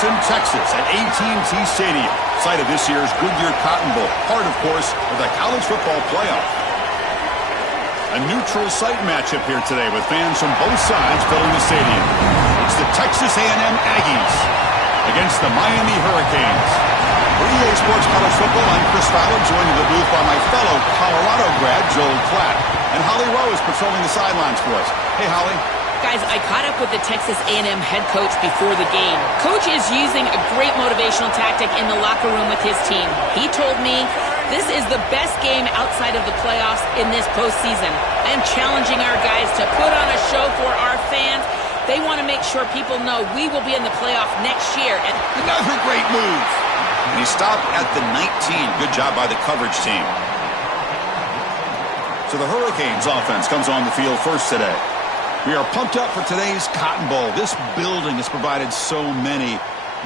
Arlington, Texas at AT&T Stadium, site of this year's Goodyear Cotton Bowl, part, of course, of the college football playoff. A neutral site matchup here today with fans from both sides filling the stadium. It's the Texas A&M Aggies against the Miami Hurricanes. For EA Sports College Football, I'm Chris Fowler, joined in the booth by my fellow Colorado grad, Joel Klatt. And Holly Rowe is patrolling the sidelines for us. Hey, Holly. Guys, I caught up with the Texas A&M head coach before the game. Coach is using a great motivational tactic in the locker room with his team. He told me this is the best game outside of the playoffs in this postseason. I am challenging our guys to put on a show for our fans. They want to make sure people know we will be in the playoff next year. And another great move. And he stopped at the 19. Good job by the coverage team. So the Hurricanes offense comes on the field first today. We are pumped up for today's Cotton Bowl. This building has provided so many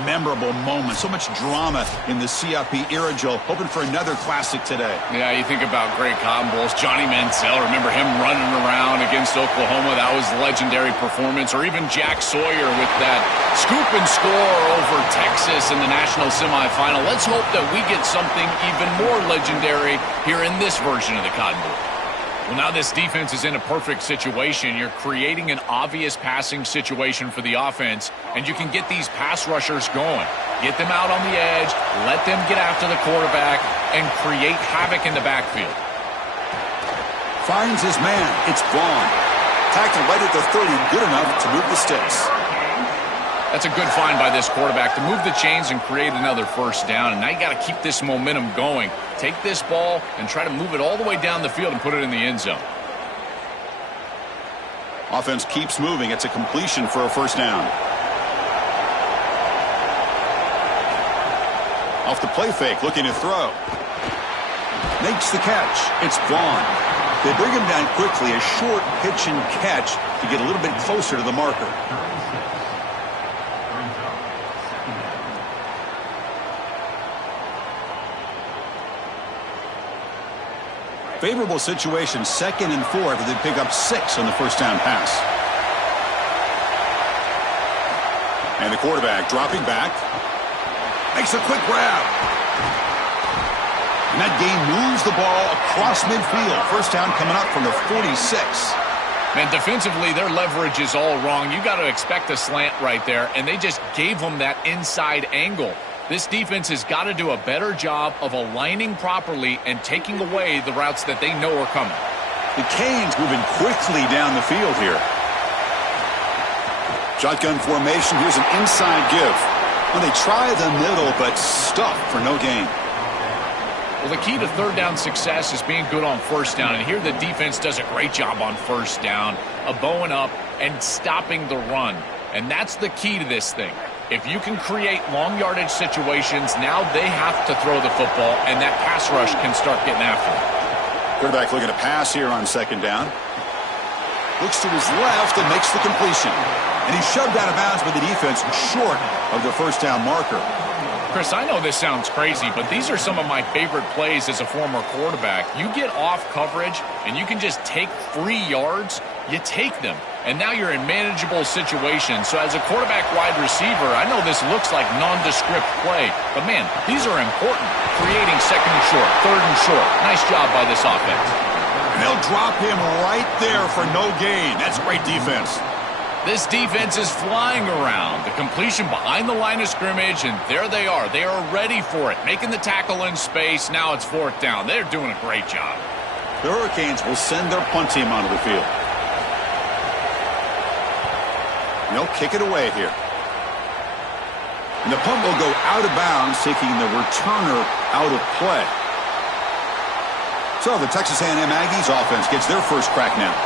memorable moments, so much drama in the CFP era, Joe. Hoping for another classic today. Yeah, you think about great Cotton Bowls. Johnny Manziel, remember him running around against Oklahoma? That was a legendary performance. Or even Jack Sawyer with that scoop and score over Texas in the national semifinal. Let's hope that we get something even more legendary here in this version of the Cotton Bowl. Well, now this defense is in a perfect situation. You're creating an obvious passing situation for the offense, and you can get these pass rushers going. Get them out on the edge, let them get after the quarterback, and create havoc in the backfield. Finds his man. It's Vaughn. Tackled right at the 30, good enough to move the sticks. That's a good find by this quarterback to move the chains and create another first down. And now you got to keep this momentum going. Take this ball and try to move it all the way down the field and put it in the end zone. Offense keeps moving. It's a completion for a first down. Off the play fake, looking to throw. Makes the catch. It's Vaughn. They bring him down quickly, a short pitch and catch to get a little bit closer to the marker. Favorable situation, 2nd and 4 after they pick up 6 on the first down pass. And the quarterback dropping back. Makes a quick grab. And that game moves the ball across midfield. First down coming up from the 46. Man, defensively, their leverage is all wrong. You got to expect a slant right there, and they just gave them that inside angle. This defense has got to do a better job of aligning properly and taking away the routes that they know are coming. The Canes moving quickly down the field here. Shotgun formation. Here's an inside give. Well, they try the middle, but stuffed for no gain. Well, the key to third down success is being good on first down. And here the defense does a great job on first down, bowing up and stopping the run. And that's the key to this thing. If you can create long yardage situations, now they have to throw the football, and that pass rush can start getting after it. Quarterback looking to pass here on second down. Looks to his left and makes the completion. And he's shoved out of bounds by the defense short of the first down marker. Chris, I know this sounds crazy, but these are some of my favorite plays as a former quarterback. You get off coverage, and you can just take free yards. You take them, and now you're in manageable situations. So as a quarterback wide receiver, I know this looks like nondescript play, but man, these are important. Creating second and short, third and short. Nice job by this offense. And they'll drop him right there for no gain. That's great defense. This defense is flying around. The completion behind the line of scrimmage, and there they are. They are ready for it, making the tackle in space. Now it's fourth down. They're doing a great job. The Hurricanes will send their punt team onto the field. And they'll kick it away here. And the punt will go out of bounds, taking the returner out of play. So the Texas A&M Aggies offense gets their first crack now.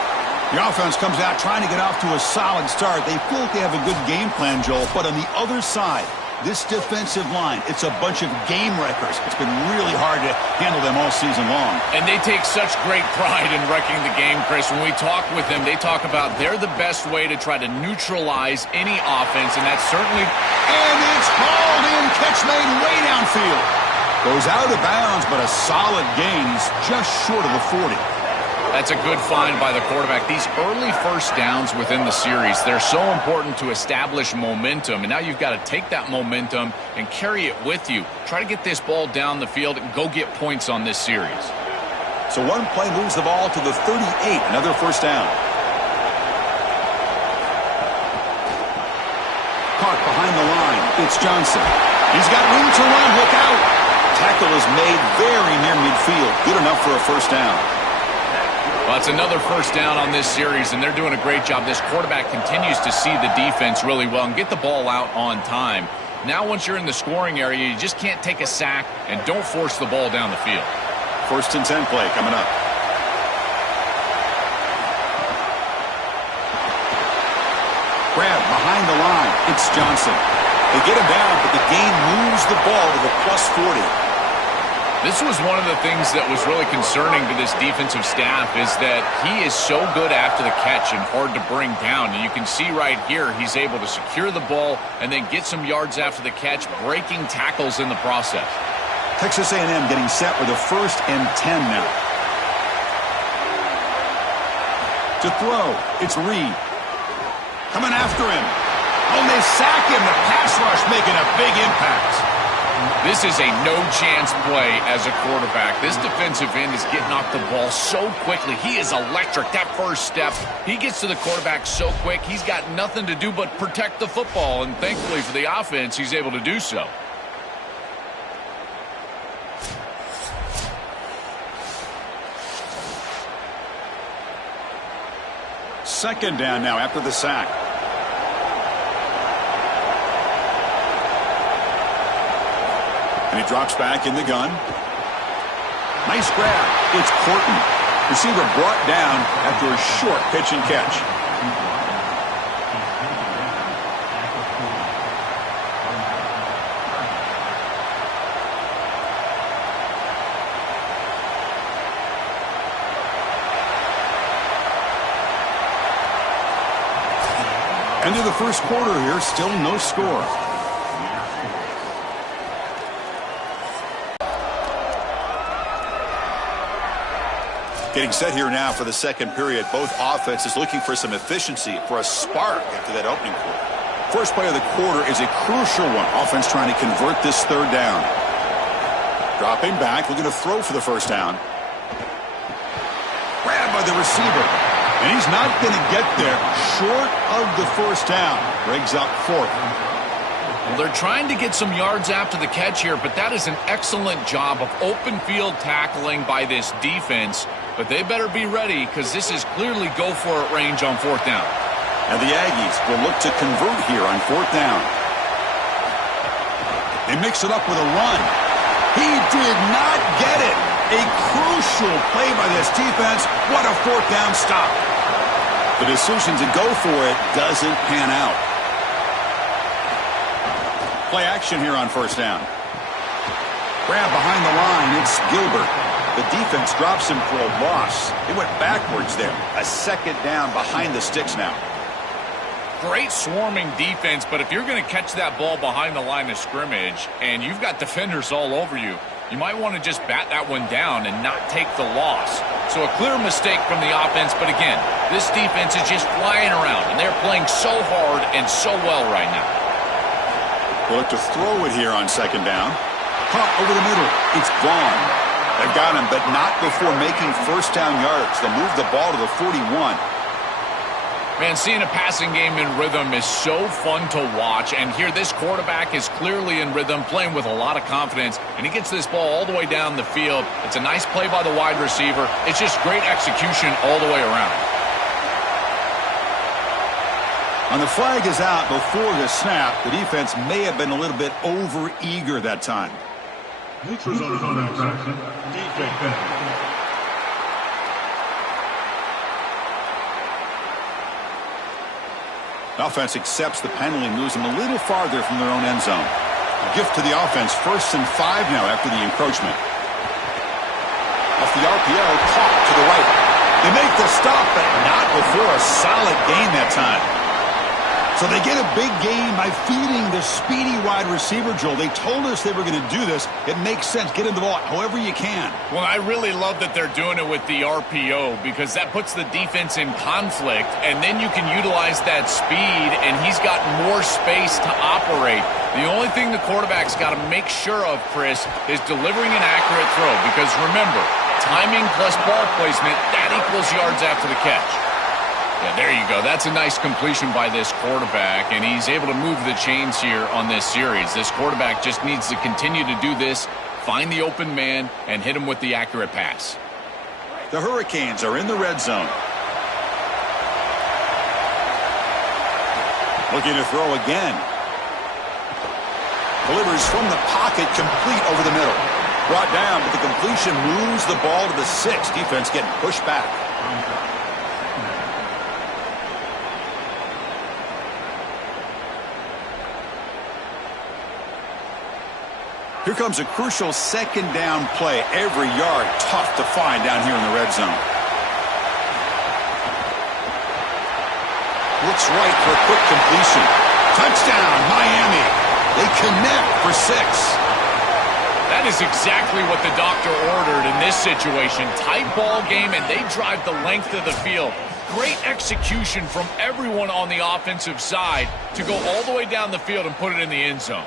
The offense comes out trying to get off to a solid start. They feel like they have a good game plan, Joel, but on the other side, this defensive line, it's a bunch of game wreckers. It's been really hard to handle them all season long. And they take such great pride in wrecking the game, Chris. When we talk with them, they talk about they're the best way to try to neutralize any offense, and that's certainly... And it's hauled in, catch made way downfield. Goes out of bounds, but a solid gain. He's just short of the 40. That's a good find by the quarterback. These early first downs within the series, they're so important to establish momentum. And now you've got to take that momentum and carry it with you. Try to get this ball down the field and go get points on this series. So one play moves the ball to the 38, another first down. Caught behind the line. It's Johnson. He's got room to run. Look out. Tackle is made very near midfield. Good enough for a first down. Well, it's another first down on this series, and they're doing a great job. This quarterback continues to see the defense really well and get the ball out on time. Now once you're in the scoring area, you just can't take a sack and don't force the ball down the field. 1st and 10 play coming up. Grab behind the line. It's Johnson. They get him down, but the gain moves the ball to the +40. This was one of the things that was really concerning to this defensive staff is that he is so good after the catch and hard to bring down. And you can see right here he's able to secure the ball and then get some yards after the catch, breaking tackles in the process. Texas A&M getting set with a 1st and 10 now. To throw, it's Reed. Coming after him. Oh, and they sack him. The pass rush making a big impact. This is a no-chance play as a quarterback. This defensive end is getting off the ball so quickly. He is electric. That first step, he gets to the quarterback so quick, he's got nothing to do but protect the football. And thankfully for the offense, he's able to do so. Second down now after the sack. And he drops back in the gun. Nice grab. It's Corton. Receiver brought down after a short pitch and catch. End of the first quarter here, still no score. Getting set here now for the second period. Both offenses looking for some efficiency, for a spark after that opening quarter. First play of the quarter is a crucial one. Offense trying to convert this third down. Dropping back, looking to throw for the first down. Grabbed by the receiver. And he's not going to get there. Short of the first down. Brings up 4th. Well, they're trying to get some yards after the catch here, but that is an excellent job of open field tackling by this defense. But they better be ready because this is clearly go-for-it range on 4th down. And the Aggies will look to convert here on 4th down. They mix it up with a run. He did not get it. A crucial play by this defense. What a 4th down stop. The decision to go for it doesn't pan out. Play action here on 1st down. Grab behind the line. It's Gilbert. The defense drops him for a loss. It went backwards there. A 2nd down behind the sticks now. Great swarming defense, but if you're going to catch that ball behind the line of scrimmage and you've got defenders all over you, you might want to just bat that one down and not take the loss. So a clear mistake from the offense, but again, this defense is just flying around, and they're playing so hard and so well right now. We'll look to throw it here on 2nd down. Caught over the middle. It's Vaughn. They've got him, but not before making 1st down yards. They'll move the ball to the 41. Man, seeing a passing game in rhythm is so fun to watch. And here, this quarterback is clearly in rhythm, playing with a lot of confidence. And he gets this ball all the way down the field. It's a nice play by the wide receiver. It's just great execution all the way around. And the flag is out before the snap. The defense may have been a little bit over-eager that time. Neutral zone infraction. Defense. Offense accepts the penalty and moves them a little farther from their own end zone. A gift to the offense. 1st and 5 now after the encroachment. Off the RPO, caught to the right. They make the stop, but not before a solid gain that time. So they get a big gain by feeding the speedy wide receiver, Joel. They told us they were going to do this. It makes sense. Get him the ball however you can. Well, I really love that they're doing it with the RPO because that puts the defense in conflict, and then you can utilize that speed, and he's got more space to operate. The only thing the quarterback's got to make sure of, Chris, is delivering an accurate throw because, remember, timing plus ball placement, that equals yards after the catch. Yeah, there you go. That's a nice completion by this quarterback, and he's able to move the chains here on this series. This quarterback just needs to continue to do this, find the open man, and hit him with the accurate pass. The Hurricanes are in the red zone. Looking to throw again. Delivers from the pocket, complete over the middle. Brought down, but the completion moves the ball to the 6. Defense getting pushed back. Here comes a crucial second down play. Every yard tough to find down here in the red zone. Looks right for a quick completion. Touchdown, Miami. They connect for 6. That is exactly what the doctor ordered in this situation. Tight ball game, and they drive the length of the field. Great execution from everyone on the offensive side to go all the way down the field and put it in the end zone.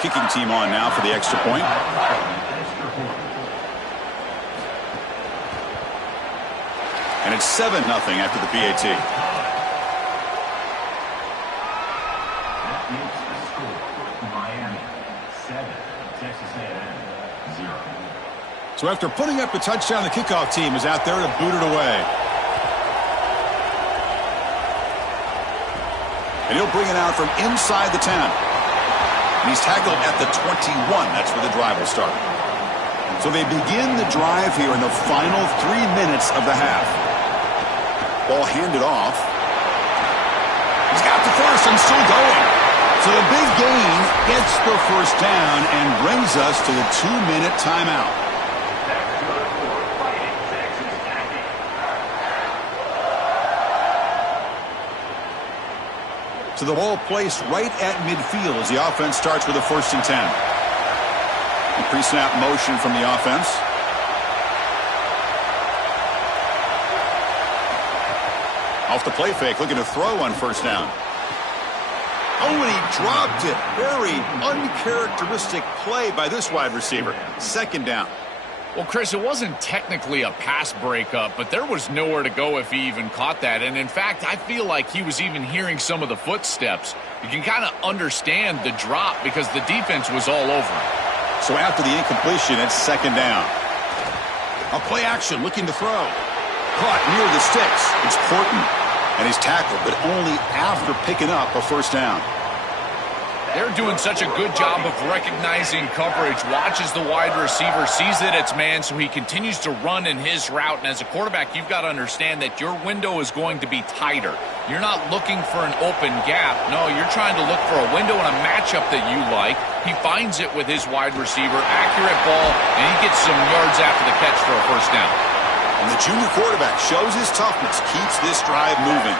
Kicking team on now for the extra point. And it's 7-0 after the PAT. So after putting up a touchdown, the kickoff team is out there to boot it away. And he'll bring it out from inside the 10. And he's tackled at the 21. That's where the drive will start. So they begin the drive here in the final 3 minutes of the half. Ball handed off. He's got the first and still going. So the big gain gets the first down and brings us to the 2-minute timeout. So the ball placed right at midfield as the offense starts with a 1st and 10. A pre-snap motion from the offense. Off the play fake, looking to throw on 1st down. Oh, and he dropped it. Very uncharacteristic play by this wide receiver. 2nd down. Well, Chris, it wasn't technically a pass breakup, but there was nowhere to go if he even caught that. And, in fact, I feel like he was even hearing some of the footsteps. You can kind of understand the drop because the defense was all over him. So after the incompletion, it's 2nd down. A play action, looking to throw. Caught near the sticks. It's Horton. And he's tackled, but only after picking up a 1st down. They're doing such a good job of recognizing coverage. Watches the wide receiver, sees that it's man, so he continues to run in his route. And as a quarterback, you've got to understand that your window is going to be tighter. You're not looking for an open gap. No, you're trying to look for a window and a matchup that you like. He finds it with his wide receiver, accurate ball, and he gets some yards after the catch for a 1st down. And the junior quarterback shows his toughness, keeps this drive moving.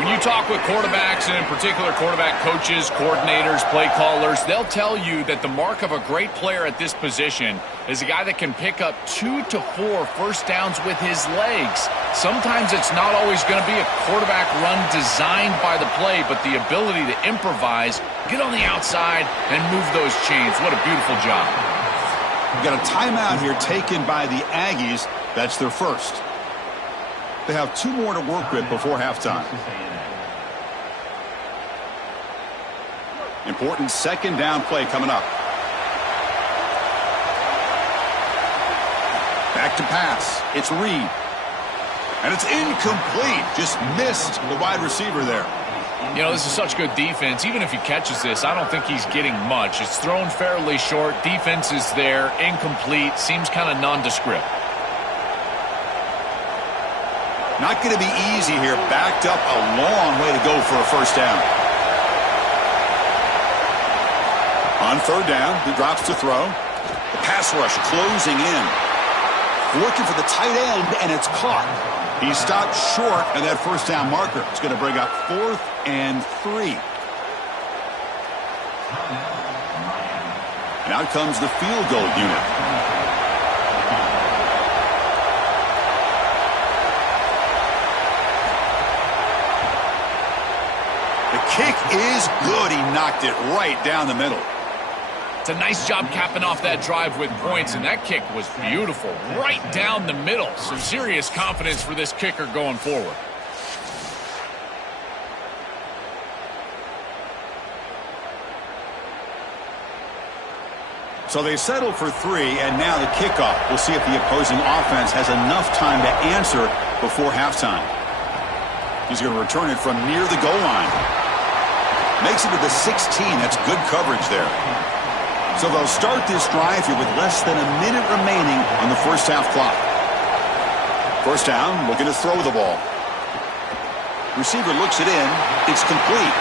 When you talk with quarterbacks, and in particular quarterback coaches, coordinators, play callers, they'll tell you that the mark of a great player at this position is a guy that can pick up 2 to 4 1st downs with his legs. Sometimes it's not always going to be a quarterback run designed by the play, but the ability to improvise, get on the outside, and move those chains. What a beautiful job. We've got a timeout here taken by the Aggies. That's their 1st. They have 2 more to work with before halftime. Important 2nd down play coming up. Back to pass. It's Reed. And it's incomplete. Just missed the wide receiver there. You know, this is such good defense. Even if he catches this, I don't think he's getting much. It's thrown fairly short. Defense is there. Incomplete. Seems kind of nondescript. Not going to be easy here. Backed up a long way to go for a first down. On third down, he drops to throw. The pass rush closing in. Looking for the tight end, and it's caught. He stopped short of that first down marker. It's going to bring up 4th and 3. And out comes the field goal unit. The kick is good. He knocked it right down the middle. It's a nice job capping off that drive with points, and that kick was beautiful. Right down the middle. Some serious confidence for this kicker going forward. So they settled for 3, and now the kickoff. We'll see if the opposing offense has enough time to answer before halftime. He's going to return it from near the goal line. Makes it to the 16. That's good coverage there. So they'll start this drive here with less than a minute remaining on the first half clock. First down, looking to throw the ball. Receiver looks it in. It's complete.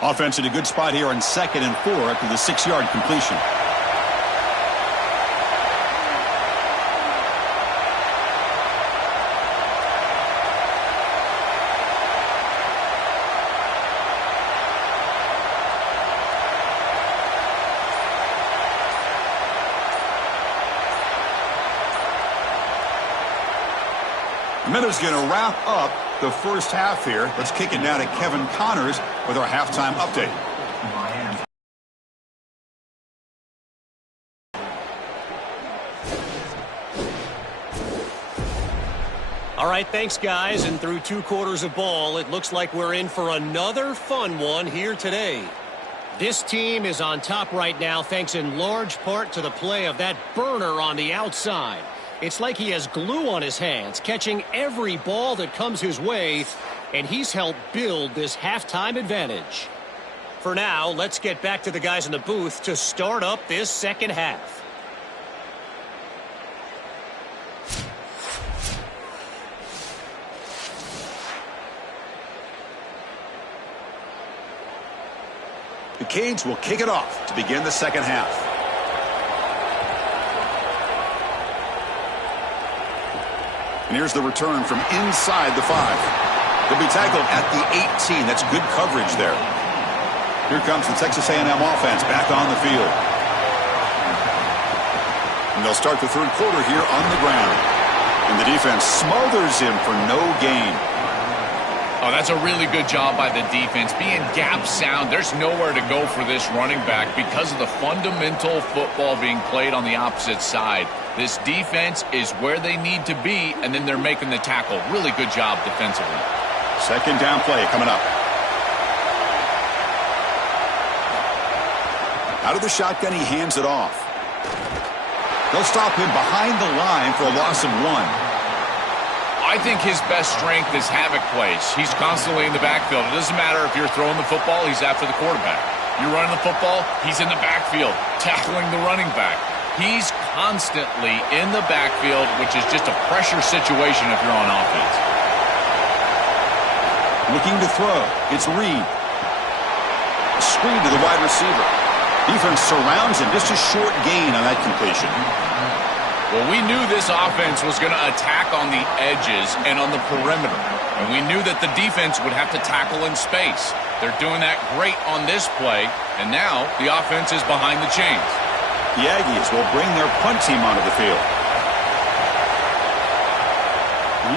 Offense in a good spot here on 2nd and 4 after the 6-yard completion. Miller's going to wrap up the first half here. Let's kick it now to Kevin Connors with our halftime update. All right, thanks, guys. And through 2 quarters of ball, it looks like we're in for another fun one here today. This team is on top right now thanks in large part to the play of that burner on the outside. It's like he has glue on his hands, catching every ball that comes his way, and he's helped build this halftime advantage. For now, let's get back to the guys in the booth to start up this second half. The Canes will kick it off to begin the second half. And here's the return from inside the 5. They'll be tackled at the 18. That's good coverage there. Here comes the Texas A&M offense back on the field. And they'll start the third quarter here on the ground. And the defense smothers him for no gain. Oh, that's a really good job by the defense. Being gap sound, there's nowhere to go for this running back because of the fundamental football being played on the opposite side. This defense is where they need to be, and then they're making the tackle. Really good job defensively. Second down play coming up. Out of the shotgun, he hands it off. They'll stop him behind the line for a loss of 1. I think his best strength is havoc plays. He's constantly in the backfield. It doesn't matter if you're throwing the football, he's after the quarterback. You're running the football, he's in the backfield, tackling the running back. He's constantly in the backfield, which is just a pressure situation if you're on offense. Looking to throw. It's Reed. A screen to the wide receiver. Defense surrounds him. Just a short gain on that completion. Well, we knew this offense was going to attack on the edges and on the perimeter. And we knew that the defense would have to tackle in space. They're doing that great on this play. And now the offense is behind the chains. The Aggies will bring their punt team onto the field.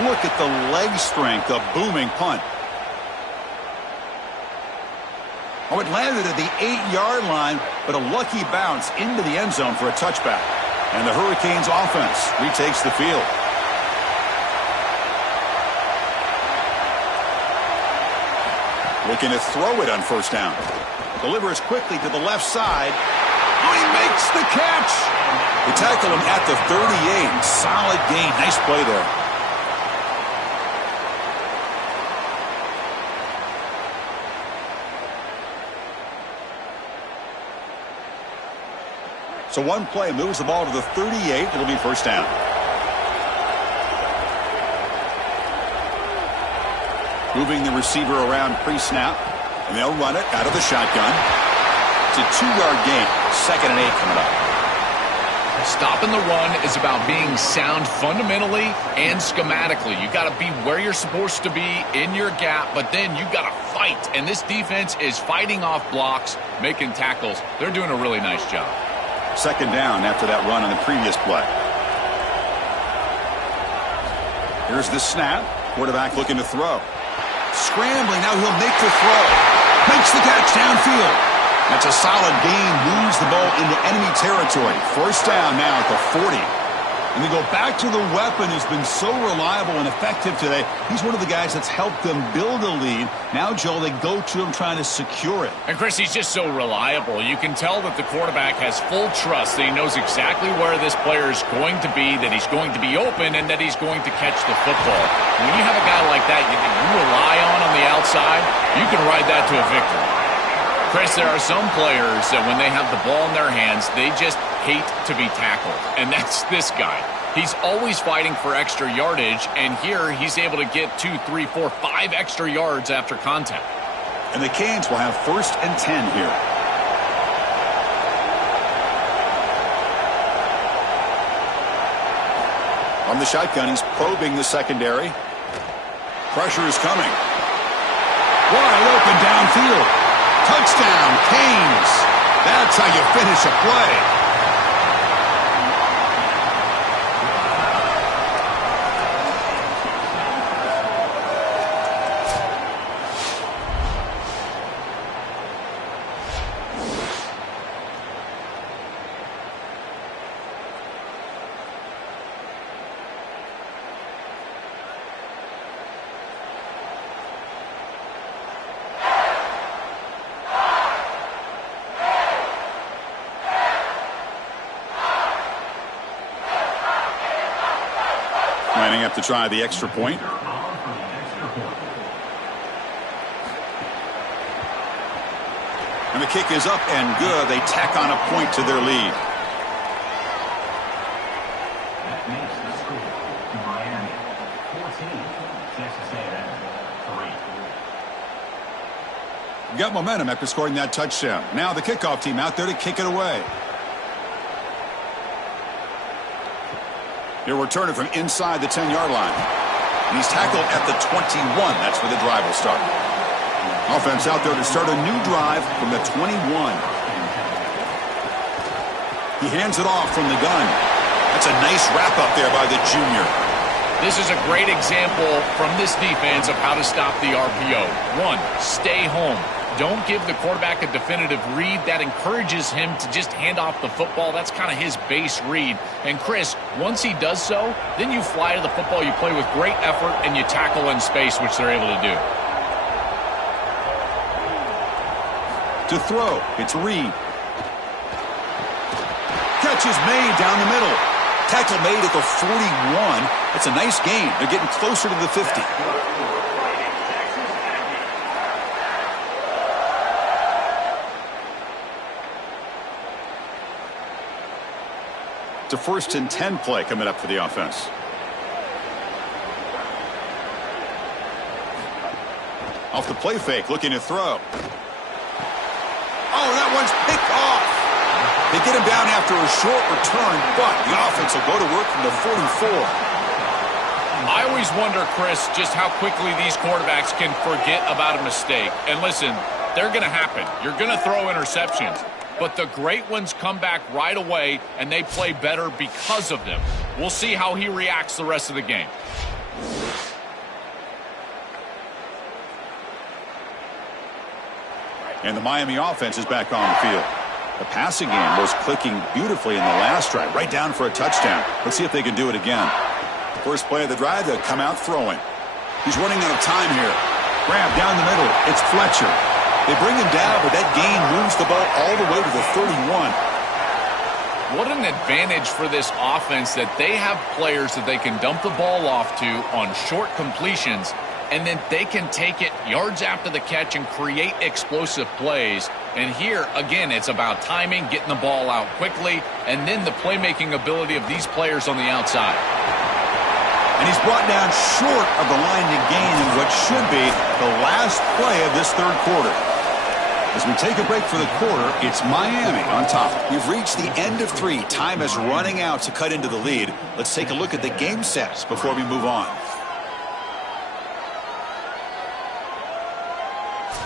Look at the leg strength, a booming punt. Oh, it landed at the 8-yard line, but a lucky bounce into the end zone for a touchback. And the Hurricanes offense retakes the field. Looking to throw it on first down. Delivers quickly to the left side. Oh, he makes the catch. They tackle him at the 38. Solid gain. Nice play there. So one play moves the ball to the 38. It'll be first down. Moving the receiver around pre-snap, and they'll run it out of the shotgun. It's a 2-yard gain. 2nd and 8 coming up. Stopping the run is about being sound fundamentally and schematically. You got to be where you're supposed to be in your gap, but then you got to fight. And this defense is fighting off blocks, making tackles. They're doing a really nice job. 2nd down after that run on the previous play. Here's the snap. Quarterback looking to throw. Scrambling. Now he'll make the throw. Makes the catch downfield. That's a solid gain. Moves the ball into enemy territory. First down now at the 40. And we go back to the weapon who's been so reliable and effective today. He's one of the guys that's helped them build a lead. Now, Joel, they go to him trying to secure it. And, Chris, he's just so reliable. You can tell that the quarterback has full trust that he knows exactly where this player is going to be, that he's going to be open, and that he's going to catch the football. When you have a guy like that you rely on the outside, you can ride that to a victory. Chris, there are some players that when they have the ball in their hands, they just hate to be tackled. And that's this guy. He's always fighting for extra yardage, and here he's able to get 2, 3, 4, 5 extra yards after contact. And the Canes will have 1st and 10 here. From the shotgun, he's probing the secondary. Pressure is coming. Wide open downfield. Touchdown, Canes. That's how you finish a play. Lining up to try the extra point. And the kick is up and good. They tack on a point to their lead. That makes the score Miami 14, Texas A&M 3. Got momentum after scoring that touchdown. Now the kickoff team out there to kick it away. He'll return it from inside the 10-yard line. And he's tackled at the 21. That's where the drive will start. Offense out there to start a new drive from the 21. He hands it off from the gun. That's a nice wrap-up there by the junior. This is a great example from this defense of how to stop the RPO. 1, stay home. Don't give the quarterback a definitive read. That encourages him to just hand off the football. That's kind of his base read. And, Chris, once he does so, then you fly to the football, you play with great effort, and you tackle in space, which they're able to do. To throw, it's Reed. Catch is made down the middle. Tackle made at the 41. It's a nice gain. They're getting closer to the 50. It's a 1st and 10 play coming up for the offense. Off the play fake, looking to throw. Oh, that one's picked off. They get him down after a short return, but the offense will go to work from the 44. I always wonder, Chris, just how quickly these quarterbacks can forget about a mistake. And listen, they're going to happen. You're going to throw interceptions. But the great ones come back right away, and they play better because of them. We'll see how he reacts the rest of the game. And the Miami offense is back on the field. The passing game was clicking beautifully in the last drive, right down for a touchdown. Let's see if they can do it again. First play of the drive, they'll come out throwing. He's running out of time here. Grab down the middle. It's Fletcher. They bring him down, but that gain moves the ball all the way to the 31. What an advantage for this offense that they have players that they can dump the ball off to on short completions, and then they can take it yards after the catch and create explosive plays. And here, again, it's about timing, getting the ball out quickly, and then the playmaking ability of these players on the outside. And he's brought down short of the line to gain in what should be the last play of this third quarter. As we take a break for the quarter, it's Miami on top. We've reached the end of 3. Time is running out to cut into the lead. Let's take a look at the game sets before we move on.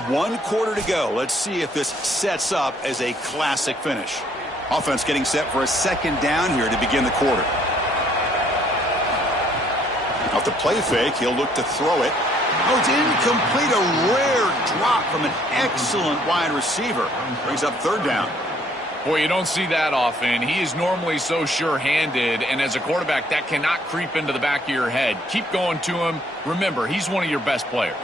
1 quarter to go. Let's see if this sets up as a classic finish. Offense getting set for a second down here to begin the quarter. Off the play fake, he'll look to throw it. Oh, it's incomplete. A rare drop from an excellent wide receiver. Brings up third down. Boy, you don't see that often. He is normally so sure-handed, and as a quarterback, that cannot creep into the back of your head. Keep going to him. Remember, he's one of your best players.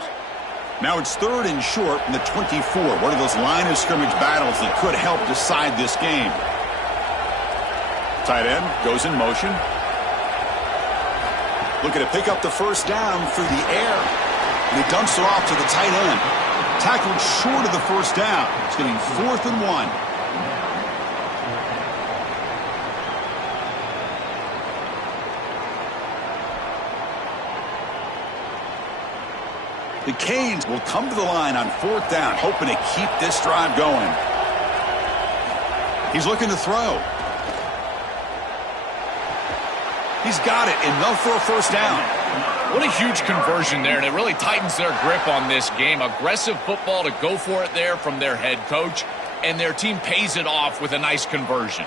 Now it's 3rd and short from the 24. One of those line of scrimmage battles that could help decide this game. Tight end goes in motion. Looking to pick up the first down through the air. And he dumps it off to the tight end. Tackled short of the first down. It's getting 4th and 1. The Canes will come to the line on 4th down, hoping to keep this drive going. He's looking to throw. He's got it. Enough for a first down. What a huge conversion there, and it really tightens their grip on this game. Aggressive football to go for it there from their head coach, and their team pays it off with a nice conversion.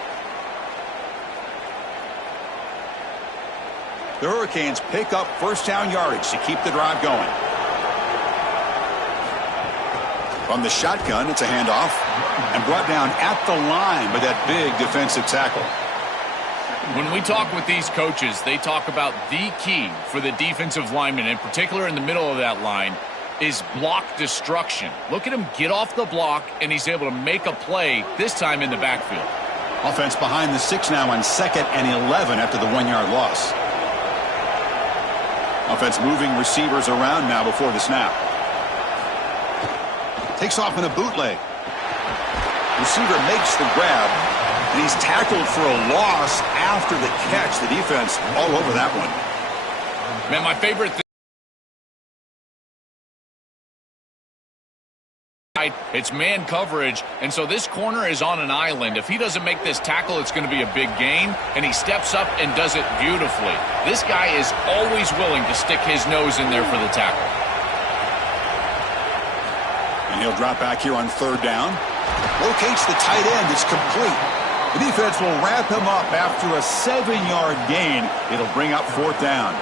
The Hurricanes pick up first down yardage to keep the drive going. From the shotgun, it's a handoff, and brought down at the line by that big defensive tackle. When we talk with these coaches, they talk about the key for the defensive lineman, in particular in the middle of that line, is block destruction. Look at him get off the block, and he's able to make a play, this time in the backfield. Offense behind the 6 now on 2nd and 11 after the 1-yard loss. Offense moving receivers around now before the snap. Takes off in a bootleg. Receiver makes the grab, and he's tackled for a loss after the catch. The defense all over that one. Man, my favorite thing, it's man coverage, and so this corner is on an island. If he doesn't make this tackle, it's going to be a big gain, and he steps up and does it beautifully. This guy is always willing to stick his nose in there for the tackle. And he'll drop back here on 3rd down. Locates the tight end. It's complete. The defense will wrap him up after a 7-yard gain. It'll bring up 4th down.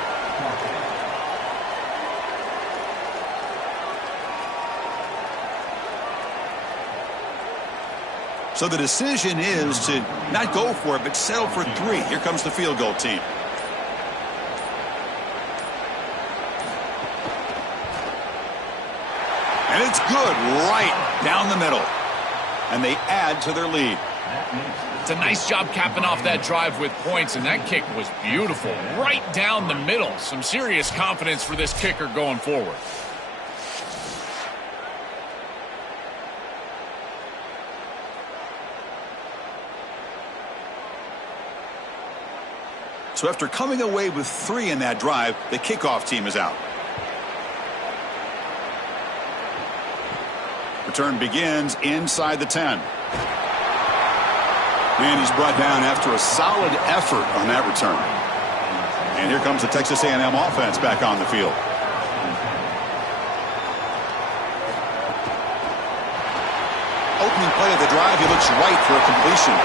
So the decision is to not go for it, but settle for 3. Here comes the field goal team. And it's good right down the middle. And they add to their lead. It's a nice job capping off that drive with points, and that kick was beautiful. Right down the middle. Some serious confidence for this kicker going forward. So after coming away with 3 in that drive, the kickoff team is out. Return begins inside the 10. And he's brought down after a solid effort on that return. And here comes the Texas A&M offense back on the field. Opening play of the drive, he looks right for a completion.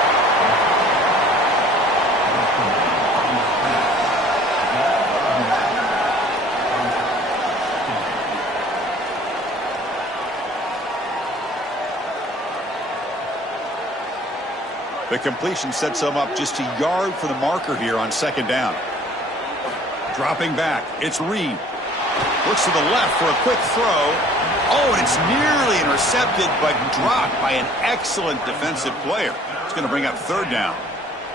The completion sets him up just a yard for the marker here on 2nd down. Dropping back, it's Reed. Looks to the left for a quick throw. Oh, and it's nearly intercepted, but dropped by an excellent defensive player. It's going to bring up 3rd down.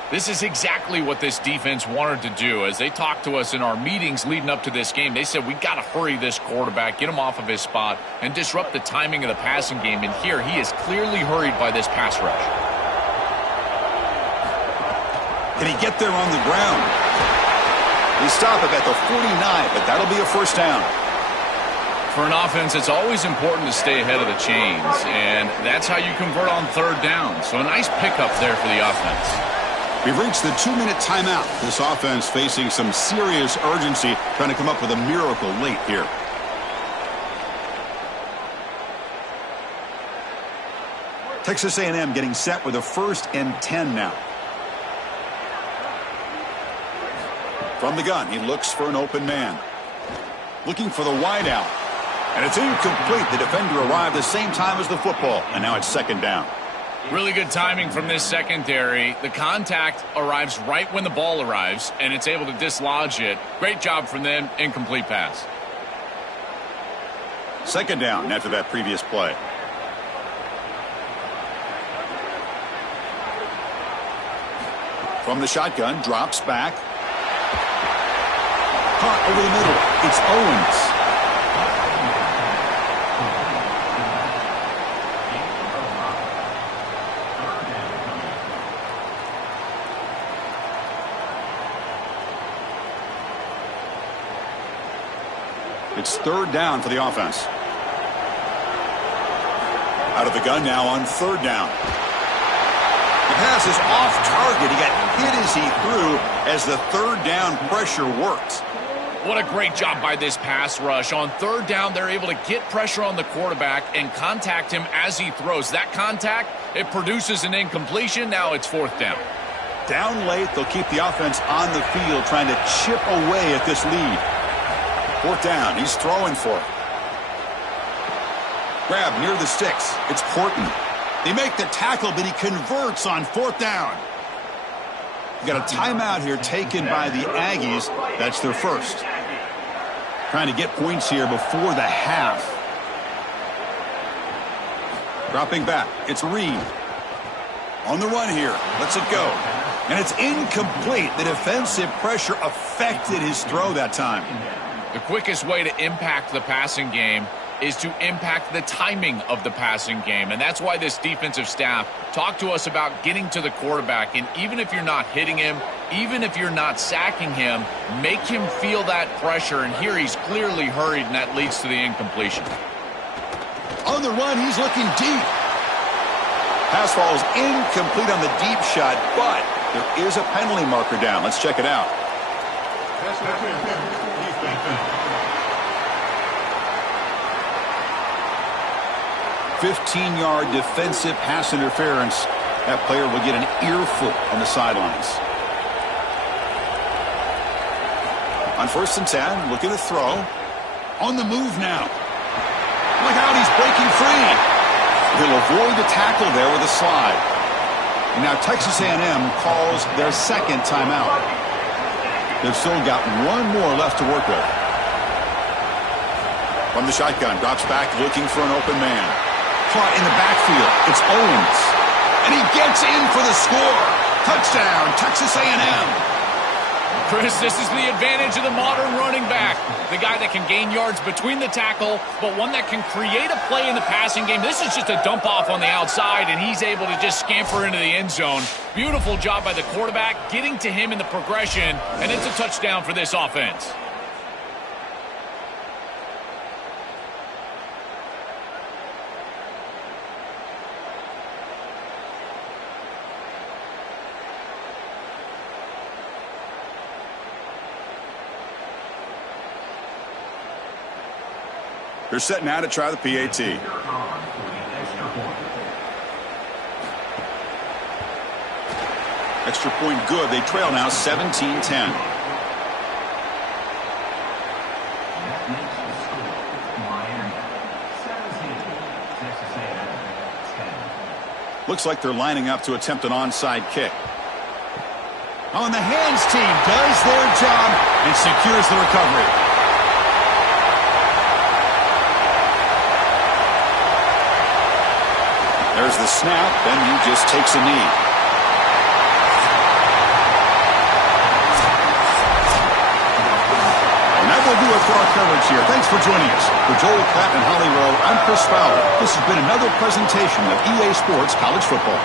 This is exactly what this defense wanted to do. As they talked to us in our meetings leading up to this game, they said, we got to hurry this quarterback, get him off of his spot, and disrupt the timing of the passing game. And here, he is clearly hurried by this pass rush. Can he get there on the ground? They stop him at the 49, but that'll be a first down. For an offense, it's always important to stay ahead of the chains, and that's how you convert on third down. So a nice pickup there for the offense. We've reached the 2-minute timeout. This offense facing some serious urgency, trying to come up with a miracle late here. Texas A&M getting set with a 1st and 10 now. From the gun, he looks for an open man. Looking for the wide out. And it's incomplete. The defender arrived the same time as the football, and now it's 2nd down. Really good timing from this secondary. The contact arrives right when the ball arrives, and it's able to dislodge it. Great job from them. Incomplete pass. 2nd down after that previous play. From the shotgun, drops back. Caught over the middle. It's Owens. It's 3rd down for the offense. Out of the gun now on 3rd down. The pass is off target. He got hit as he threw as the 3rd down pressure worked. What a great job by this pass rush. On 3rd down, they're able to get pressure on the quarterback and contact him as he throws. That contact, it produces an incompletion. Now it's 4th down. Down late, they'll keep the offense on the field trying to chip away at this lead. 4th down, he's throwing for it. Grab near the sticks. It's Horton. They make the tackle, but he converts on 4th down. You got a timeout here taken by the Aggies. That's their first. Trying to get points here before the half. Dropping back. It's Reed. On the run here. Lets it go. And it's incomplete. The defensive pressure affected his throw that time. The quickest way to impact the passing game is to impact the timing of the passing game. And that's why this defensive staff talked to us about getting to the quarterback. And even if you're not hitting him, even if you're not sacking him, make him feel that pressure. And here he's clearly hurried, and that leads to the incompletion. On the run, he's looking deep. Pass falls incomplete on the deep shot, but there is a penalty marker down. Let's check it out. 15-yard defensive pass interference. That player will get an earful on the sidelines. On 1st and 10, looking to throw. On the move now. Look out, he's breaking free. He'll avoid the tackle there with a slide. And now Texas A&M calls their 2nd timeout. They've still got one more left to work with. From the shotgun, drops back looking for an open man. Caught in the backfield. It's Owens. And he gets in for the score. Touchdown, Texas A&M. Chris, this is the advantage of the modern running back. The guy that can gain yards between the tackle, but one that can create a play in the passing game. This is just a dump off on the outside, and he's able to just scamper into the end zone. Beautiful job by the quarterback, getting to him in the progression, and it's a touchdown for this offense. They're set now to try the PAT. Extra point good. They trail now 17-10. Looks like they're lining up to attempt an onside kick. On the hands team does their job and secures the recovery. There's the snap, and he just takes a knee. for our coverage here. Thanks for joining us. For Joel Klatt and Holly Rowe, I'm Chris Fowler. This has been another presentation of EA Sports College Football.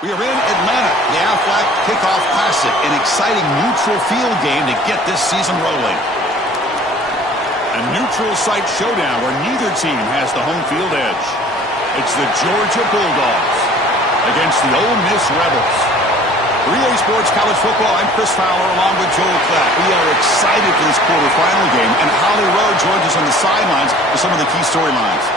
We are in Atlanta, the Aflac Kickoff Classic, an exciting neutral field game to get this season rolling. A neutral site showdown where neither team has the home field edge. It's the Georgia Bulldogs against the Ole Miss Rebels. For EA Sports College Football, I'm Chris Fowler along with Joel Klatt. We are excited for this quarterfinal game, and Holly Rowe joins us on the sidelines with some of the key storylines.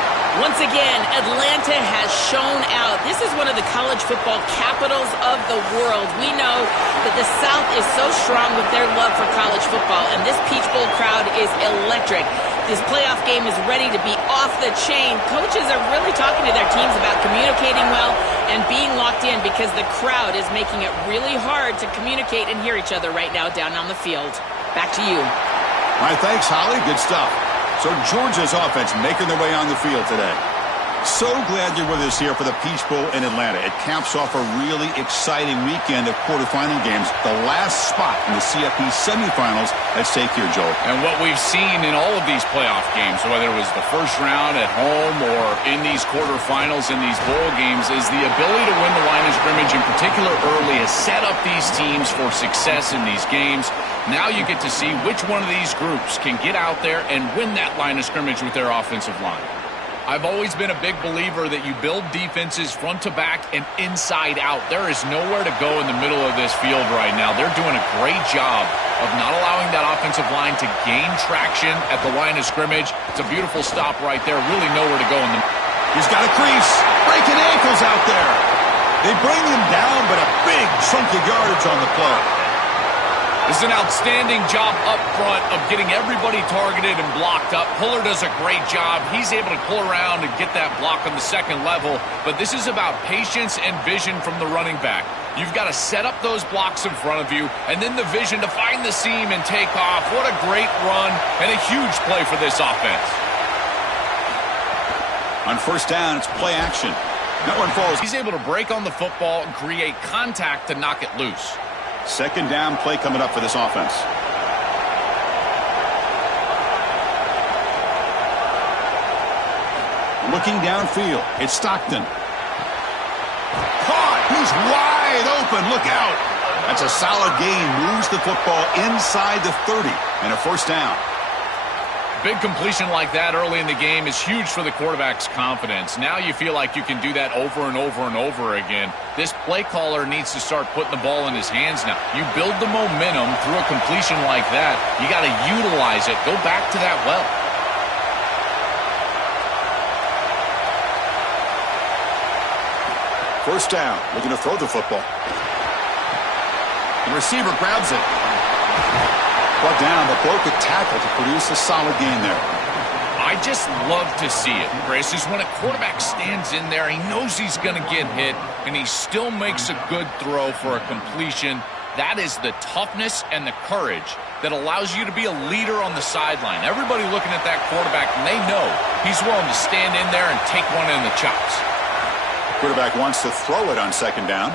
Once again, Atlanta has shown out. This is one of the college football capitals of the world. We know that the South is so strong with their love for college football, and this Peach Bowl crowd is electric. This playoff game is ready to be off the chain. Coaches are really talking to their teams about communicating well and being locked in because the crowd is making it really hard to communicate and hear each other right now down on the field. Back to you. All right, thanks, Holly. Good stuff. So Georgia's offense making their way on the field today. So glad you're with us here for the Peach Bowl in Atlanta. It caps off a really exciting weekend of quarterfinal games. The last spot in the CFP semifinals at stake here, Joel. And what we've seen in all of these playoff games, whether it was the first round at home or in these quarterfinals in these bowl games, is the ability to win the line of scrimmage, in particular early, has set up these teams for success in these games. Now you get to see which one of these groups can get out there and win that line of scrimmage with their offensive line. I've always been a big believer that you build defenses front to back and inside out. There is nowhere to go in the middle of this field right now. They're doing a great job of not allowing that offensive line to gain traction at the line of scrimmage. It's a beautiful stop right there. Really nowhere to go in the... He's got a crease. Breaking ankles out there. They bring him down, but a big chunk of yardage on the play. This is an outstanding job up front of getting everybody targeted and blocked up. Puller does a great job. He's able to pull around and get that block on the second level. But this is about patience and vision from the running back. You've got to set up those blocks in front of you, and then the vision to find the seam and take off. What a great run and a huge play for this offense. On first down, it's play action. That one falls. He's able to break on the football and create contact to knock it loose. Second down play coming up for this offense. Looking downfield, it's Stockton. Caught! He's wide open. Look out. That's a solid gain. Moves the football inside the 30 and a first down. Big completion like that early in the game is huge for the quarterback's confidence. Now you feel like you can do that over and over and over again. This play caller needs to start putting the ball in his hands now. You build the momentum through a completion like that. You got to utilize it. Go back to that well. First down. Looking to throw the football. The receiver grabs it. Brought down, but broke a tackle to produce a solid gain there. I just love to see it, Chris, is when a quarterback stands in there, he knows he's going to get hit, and he still makes a good throw for a completion. That is the toughness and the courage that allows you to be a leader on the sideline. Everybody looking at that quarterback, and they know he's willing to stand in there and take one in the chops. Quarterback wants to throw it on second down.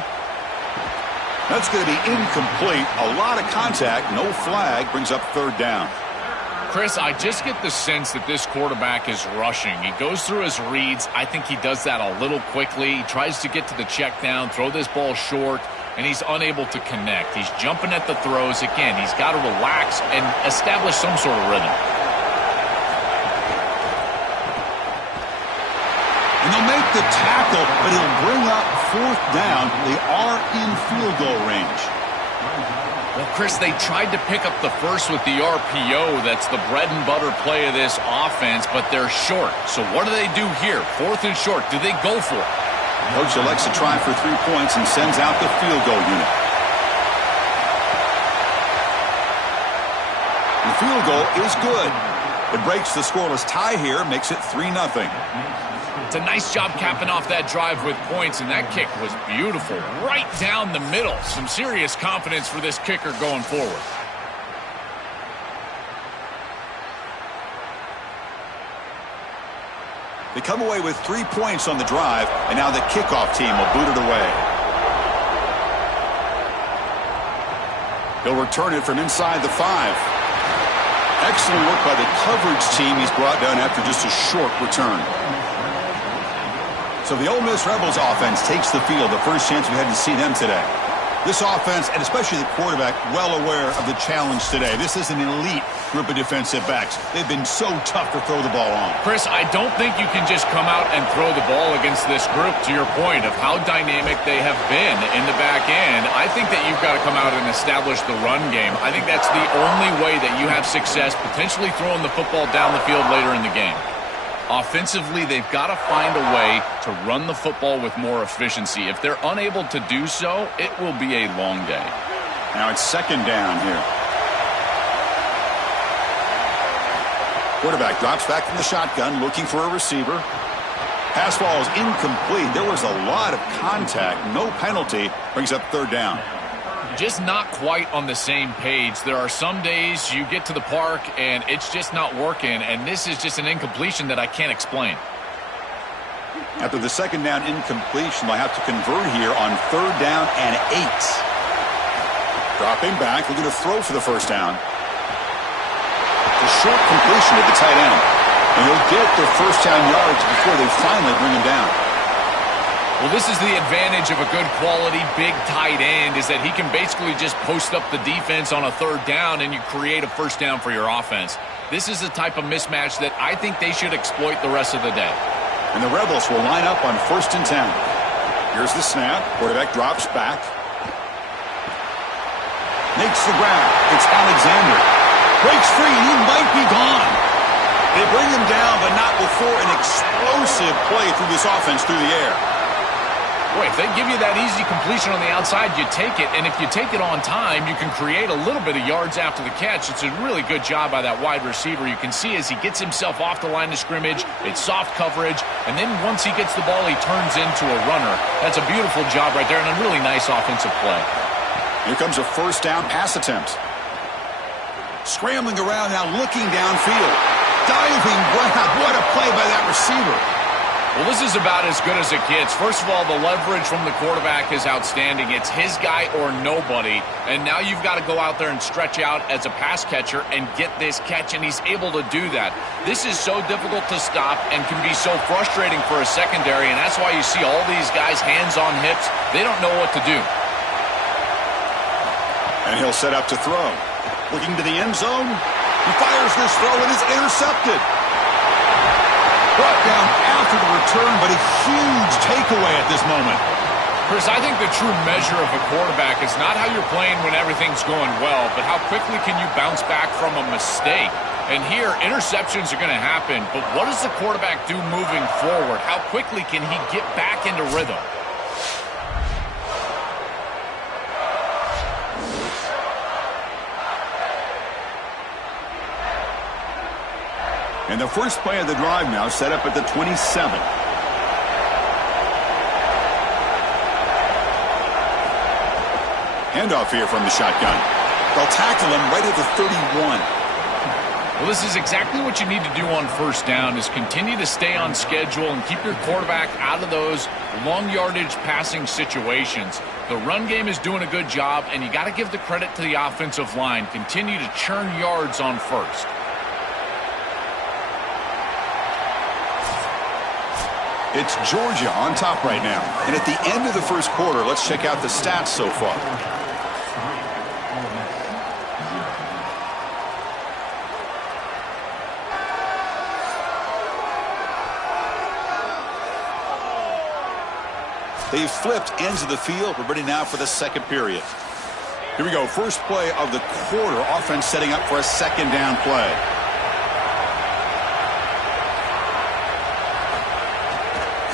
That's going to be incomplete. A lot of contact. No flag. Brings up third down. Chris, I just get the sense that this quarterback is rushing. He goes through his reads. I think he does that a little quickly. He tries to get to the check down, throw this ball short, and he's unable to connect. He's jumping at the throws. Again, he's got to relax and establish some sort of rhythm. And they'll make the tackle, but he'll bring up fourth down. They are in field goal range. Well, Chris, they tried to pick up the first with the RPO. That's the bread and butter play of this offense, but they're short. So what do they do here? Fourth and short. Do they go for it? Coach elects to try for 3 points and sends out the field goal unit. The field goal is good. It breaks the scoreless tie here, makes it 3-0. It's a nice job capping off that drive with points, and that kick was beautiful. Right down the middle. Some serious confidence for this kicker going forward. They come away with 3 points on the drive, and now the kickoff team will boot it away. He'll return it from inside the 5. Excellent work by the coverage team. He's brought down after just a short return. So the Ole Miss Rebels offense takes the field, the first chance we had to see them today. This offense, and especially the quarterback, well aware of the challenge today. This is an elite group of defensive backs. They've been so tough to throw the ball on. Chris, I don't think you can just come out and throw the ball against this group, to your point of how dynamic they have been in the back end. I think that you've got to come out and establish the run game. I think that's the only way that you have success, potentially throwing the football down the field later in the game. Offensively, they've got to find a way to run the football with more efficiency. If they're unable to do so, it will be a long day. Now it's second down here. Quarterback drops back from the shotgun, looking for a receiver. Pass ball is incomplete. There was a lot of contact. No penalty. Brings up third down. Just not quite on the same page. There are some days you get to the park and it's just not working, and this is just an incompletion that I can't explain. After the second down incompletion, they'll have to convert here on third down and 8. Dropping back, looking to throw for the first down. A short completion to the tight end. And he'll get their first down yards before they finally bring him down. Well, this is the advantage of a good quality big tight end, is that he can basically just post up the defense on a third down and you create a first down for your offense. This is the type of mismatch that I think they should exploit the rest of the day. And the Rebels will line up on 1st and 10. Here's the snap. Quarterback drops back. Makes the grab. It's Alexander. Breaks free and he might be gone. They bring him down, but not before an explosive play through this offense through the air. Boy, if they give you that easy completion on the outside, you take it. And if you take it on time, you can create a little bit of yards after the catch. It's a really good job by that wide receiver. You can see as he gets himself off the line of scrimmage, it's soft coverage. And then once he gets the ball, he turns into a runner. That's a beautiful job right there and a really nice offensive play. Here comes a first down pass attempt. Scrambling around now, looking downfield. Diving grab. What a play by that receiver. Well, this is about as good as it gets. First of all, the leverage from the quarterback is outstanding. It's his guy or nobody. And now you've got to go out there and stretch out as a pass catcher and get this catch, and he's able to do that. This is so difficult to stop and can be so frustrating for a secondary, and that's why you see all these guys hands on hips. They don't know what to do. And he'll set up to throw. Looking to the end zone. He fires this throw and is intercepted. Brought down after the return, but a huge takeaway at this moment. Chris, I think the true measure of a quarterback is not how you're playing when everything's going well, but how quickly can you bounce back from a mistake. And here, interceptions are going to happen, but what does the quarterback do moving forward? How quickly can he get back into rhythm? And the first play of the drive now set up at the 27. Handoff here from the shotgun. They'll tackle him right at the 31. Well, this is exactly what you need to do on first down, is continue to stay on schedule and keep your quarterback out of those long yardage passing situations. The run game is doing a good job, and you got to give the credit to the offensive line. Continue to churn yards on first. It's Georgia on top right now. And at the end of the first quarter, let's check out the stats so far. They've flipped ends of the field. We're ready now for the second period. Here we go. First play of the quarter. Offense setting up for a second down play.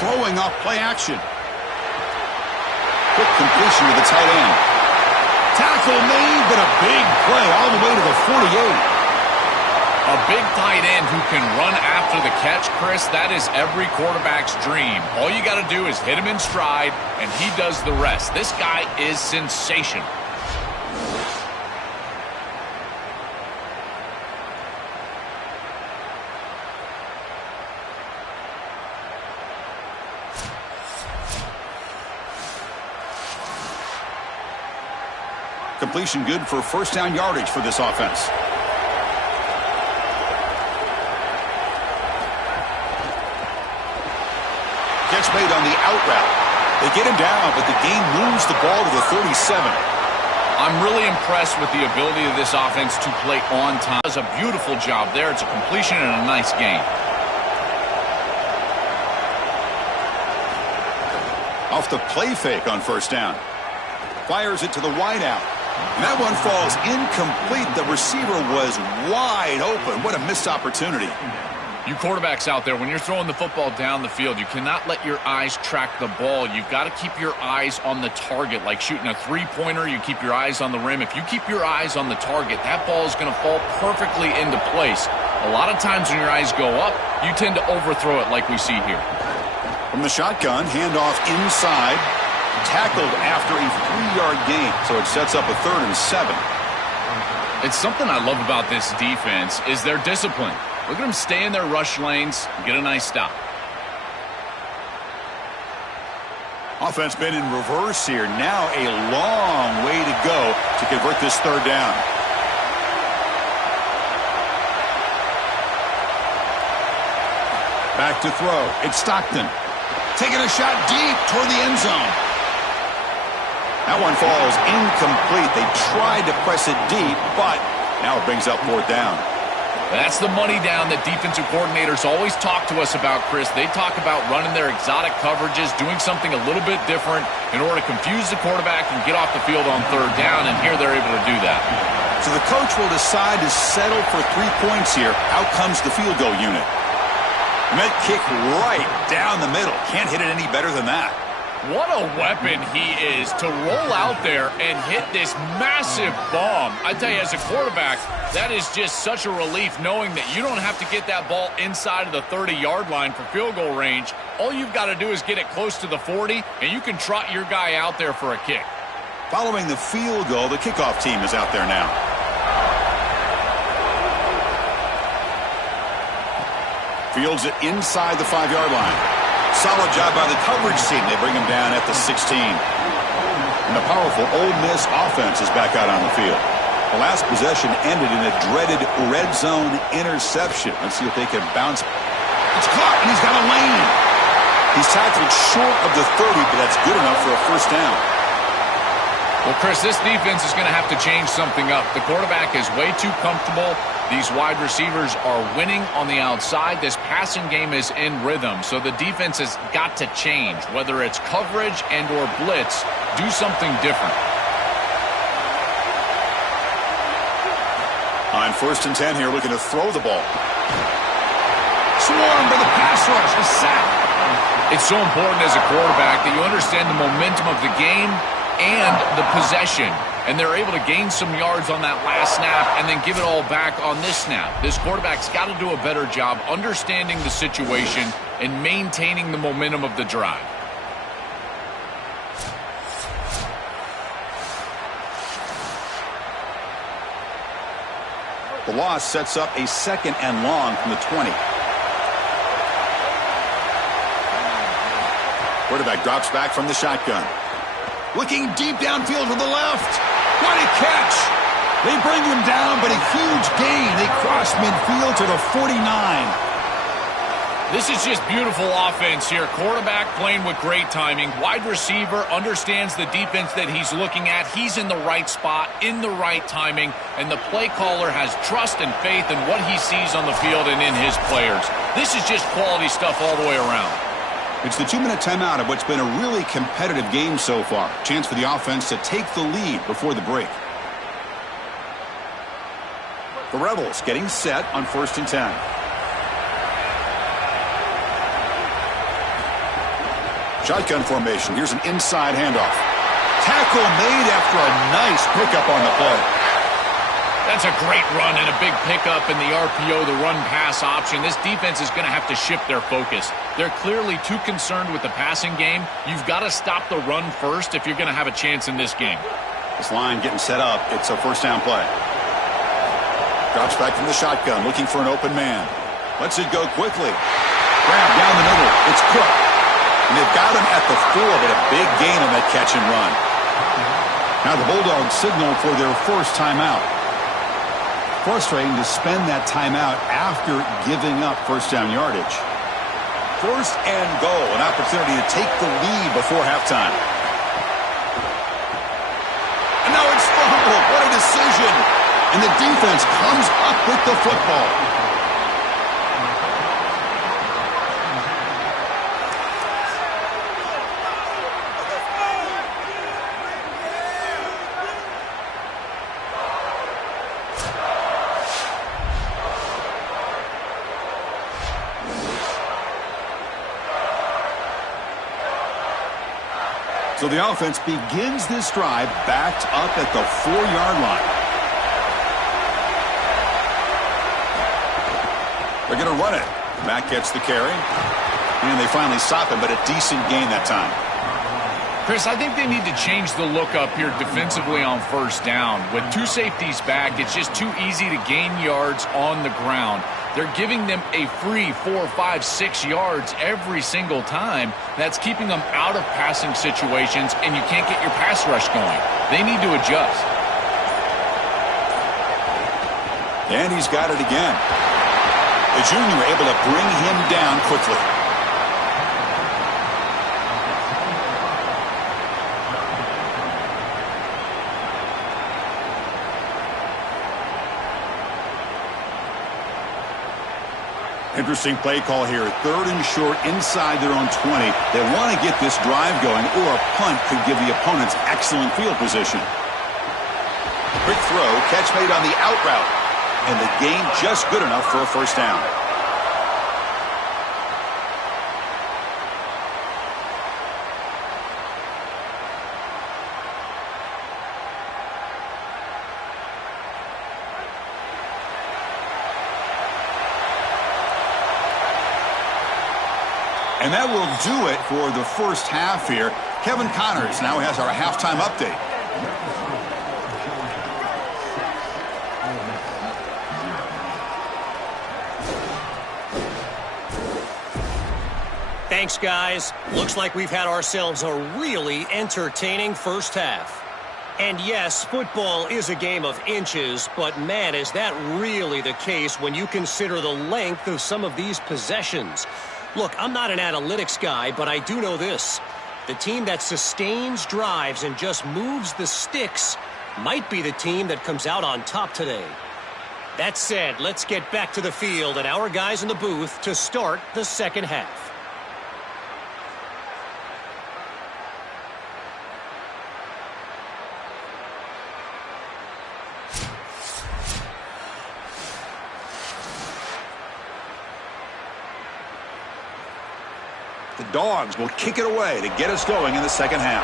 Throwing off play action. Quick completion to the tight end. Tackle made, but a big play all the way to the 48. A big tight end who can run after the catch, Chris, that is every quarterback's dream. All you got to do is hit him in stride, and he does the rest. This guy is sensational. Completion good for first down yardage for this offense. gets made on the out route. They get him down, but the game moves the ball to the 37. I'm really impressed with the ability of this offense to play on time. Does a beautiful job there. It's a completion and a nice game. Off the play fake on first down. Fires it to the wide out. And that one falls incomplete. The receiver was wide open. What a missed opportunity. You quarterbacks out there, when you're throwing the football down the field, you cannot let your eyes track the ball. You've got to keep your eyes on the target. Like shooting a three-pointer, you keep your eyes on the rim. If you keep your eyes on the target, that ball is going to fall perfectly into place. A lot of times when your eyes go up, you tend to overthrow it like we see here. From the shotgun, handoff inside. Tackled after a 3-yard gain, so it sets up a 3rd and 7. It's something I love about this defense is their discipline. Look at them stay in their rush lanes and get a nice stop. Offense been in reverse here. Now a long way to go to convert this 3rd down. Back to throw. It's Stockton. Taking a shot deep toward the end zone. That one falls incomplete. They tried to press it deep, but now it brings up 4th down. That's the money down that defensive coordinators always talk to us about, Chris. They talk about running their exotic coverages, doing something a little bit different in order to confuse the quarterback and get off the field on 3rd down, and here they're able to do that. So the coach will decide to settle for 3 points here. Out comes the field goal unit. And that kick right down the middle. Can't hit it any better than that. What a weapon he is to roll out there and hit this massive bomb. I tell you, as a quarterback, that is just such a relief knowing that you don't have to get that ball inside of the 30-yard line for field goal range. All you've got to do is get it close to the 40, and you can trot your guy out there for a kick. Following the field goal, the kickoff team is out there now. Fields it inside the 5-yard line. Solid job by the coverage team. They bring him down at the 16. And the powerful Ole Miss offense is back out on the field. The last possession ended in a dreaded red zone interception. Let's see if they can bounce. It's caught, and he's got a lane. He's tackled short of the 30, but that's good enough for a 1st down. Well, Chris, this defense is going to have to change something up. The quarterback is way too comfortable. These wide receivers are winning on the outside. This passing game is in rhythm, so the defense has got to change. Whether it's coverage and or blitz, do something different. On 1st and 10 here, looking to throw the ball. Swarmed by the pass rush. A sack. It's so important as a quarterback that you understand the momentum of the game and the possession. And they're able to gain some yards on that last snap and then give it all back on this snap. This quarterback's got to do a better job understanding the situation and maintaining the momentum of the drive. The loss sets up a 2nd and long from the 20. Quarterback drops back from the shotgun. Looking deep downfield to the left. What a catch! They bring him down, but a huge gain. They cross midfield to the 49. This is just beautiful offense here. Quarterback playing with great timing. Wide receiver understands the defense that he's looking at. He's in the right spot, in the right timing, and the play caller has trust and faith in what he sees on the field and in his players. This is just quality stuff all the way around. It's the 2-minute timeout of what's been a really competitive game so far. Chance for the offense to take the lead before the break. The Rebels getting set on 1st and 10. Shotgun formation. Here's an inside handoff. Tackle made after a nice pickup on the play. That's a great run and a big pickup in the RPO, the run-pass option. This defense is going to have to shift their focus. They're clearly too concerned with the passing game. You've got to stop the run first if you're going to have a chance in this game. This line getting set up. It's a 1st down play. Drops back from the shotgun, looking for an open man. Lets it go quickly. Grab down the middle. It's Cook. And they've got him at the 4, but a big gain on that catch and run. Now the Bulldogs signal for their 1st timeout. Frustrating to spend that timeout after giving up 1st down yardage. first and goal. An opportunity to take the lead before halftime. And now it's fumbled. What a decision. And the defense comes up with the football. So the offense begins this drive backed up at the 4-yard line. They're going to run it. Mack gets the carry. And they finally stop him, but a decent gain that time. Chris, I think they need to change the look up here defensively on first down. With two safeties back, it's just too easy to gain yards on the ground. They're giving them a free 4, 5, 6 yards every single time. That's keeping them out of passing situations, and you can't get your pass rush going. They need to adjust. And he's got it again. The junior able to bring him down quickly. Interesting play call here. 3rd and short inside their own 20. They want to get this drive going, or a punt could give the opponents excellent field position. Quick throw, catch made on the out route. And the gain just good enough for a first down. And that will do it for the first half here. Kevin Connors now has our halftime update. Thanks, guys. Looks like we've had ourselves a really entertaining first half. And yes, football is a game of inches, but man, is that really the case when you consider the length of some of these possessions. Look, I'm not an analytics guy, but I do know this. The team that sustains drives and just moves the sticks might be the team that comes out on top today. That said, let's get back to the field and our guys in the booth to start the second half. The Dogs will kick it away to get us going in the second half.